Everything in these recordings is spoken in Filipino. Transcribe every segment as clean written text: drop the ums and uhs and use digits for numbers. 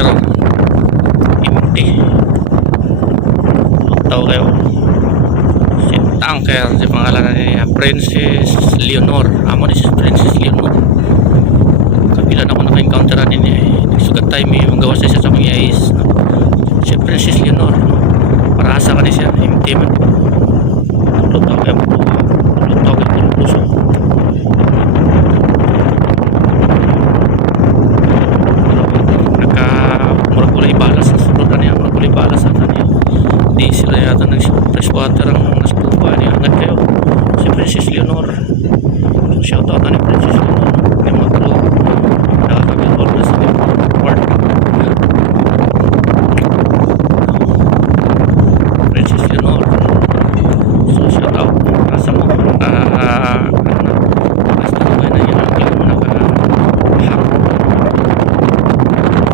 tanker empty. Tawag kayo si tanker, si pangalan niya Princess Leonor. Amo ni si Princess Leonor. Kapila na ako naka-encounter niya nagsugat tayo may magawa siya sa mga is si Princess Leonor, no? Para asa ka niya empty man. Tawag kayo puso. Di sila yata nag-fresh water ang nasa lupa niya. Angat kayo si Princess Leonor. So shout out ni Princess Leonor kay mga crew nakakagawal na sa port. Princess Leonor, so shout out asa mo basta ko na yun ang yung nakahak.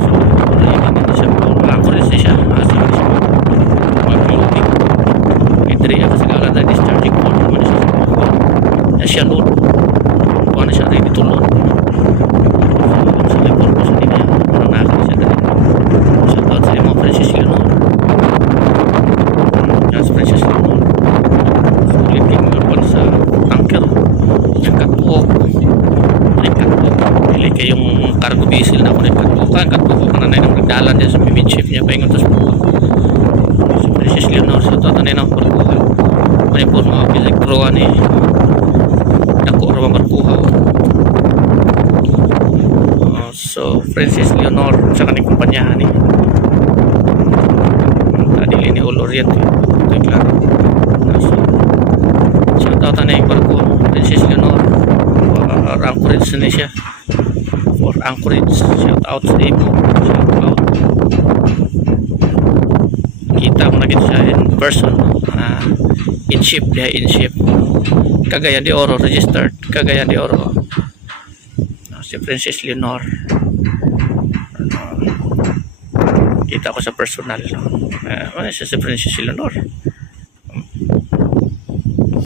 So hindi siya wala ko rin siya asa dari ako sa kalada discharging port naman siya load kuha na siya ready to load sa may purpose hindi na nanakal siya dali shout out sa mga Princess Leonor yes Princess Leonor sulit yung mga sa tanker yung katbuok hindi kayong cargo vessel na ako na katbuok ka na na yung nagdalan din sa midship niya paingon tas buwan si Princess Leonor shout out na yun manipur mga pinagpruan dako ramang barkuhaw. So Princess Leonor sa kaning kumpanyahan adili ni All Orient ito klaro. So shout out na yung barko Princess Leonor Anchorage na siya for Anchorage. Shout out sa imo, shout out. Kita ko na gito siya in person, in ship dia, in ship Cagayan de Oro, registered Cagayan de Oro. Si Princess Leonor, kita ko sa personal, ano siya si Princess Leonor.